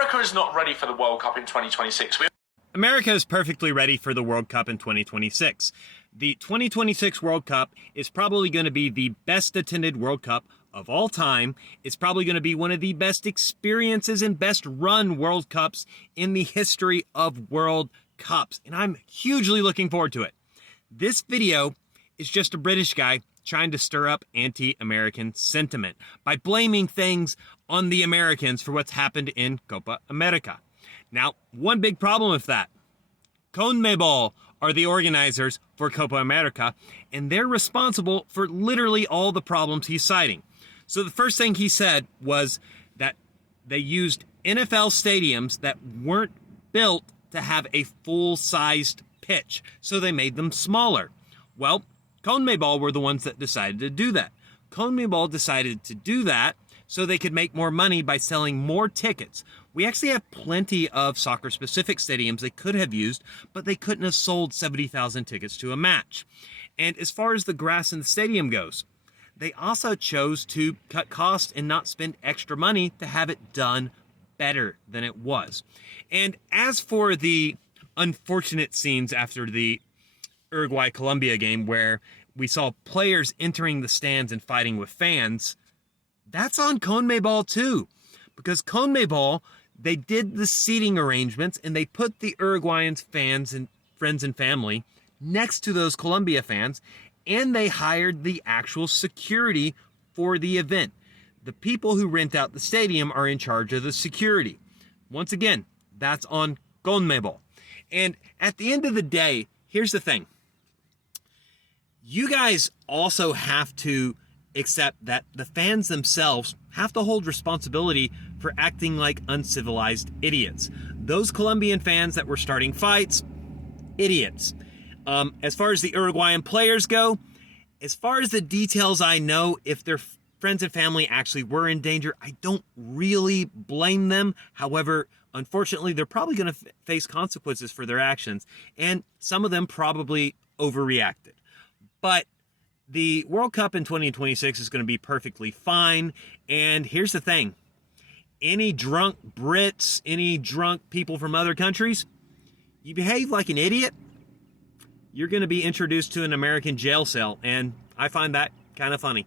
America is not ready for the World Cup in 2026. America is perfectly ready for the World Cup in 2026. The 2026 World Cup is probably going to be the best attended World Cup of all time. It's probably going to be one of the best experiences and best run World Cups in the history of World Cups. And I'm hugely looking forward to it. This video is just a British guy trying to stir up anti-American sentiment by blaming things on the Americans for what's happened in Copa America. Now, one big problem with that, CONMEBOL are the organizers for Copa America, and they're responsible for literally all the problems he's citing. So the first thing he said was that they used NFL stadiums that weren't built to have a full-sized pitch, so they made them smaller. Well, CONMEBOL were the ones that decided to do that. CONMEBOL decided to do that so they could make more money by selling more tickets. We actually have plenty of soccer-specific stadiums they could have used, but they couldn't have sold 70,000 tickets to a match. And as far as the grass in the stadium goes, they also chose to cut costs and not spend extra money to have it done better than it was. And as for the unfortunate scenes after the Uruguay-Colombia game where we saw players entering the stands and fighting with fans, that's on CONMEBOL too. Because CONMEBOL, they did the seating arrangements and they put the Uruguayan fans and friends and family next to those Colombia fans, and they hired the actual security for the event. The people who rent out the stadium are in charge of the security. Once again, that's on CONMEBOL. And at the end of the day, here's the thing. You guys also have to accept that the fans themselves have to hold responsibility for acting like uncivilized idiots. Those Colombian fans that were starting fights, idiots. As far as the Uruguayan players go, as far as the details I know, if their friends and family actually were in danger, I don't really blame them. However, unfortunately, they're probably going to face consequences for their actions, and some of them probably overreacted. But the World Cup in 2026 is going to be perfectly fine. And here's the thing. Any drunk Brits, any drunk people from other countries, you behave like an idiot, you're going to be introduced to an American jail cell. And I find that kind of funny.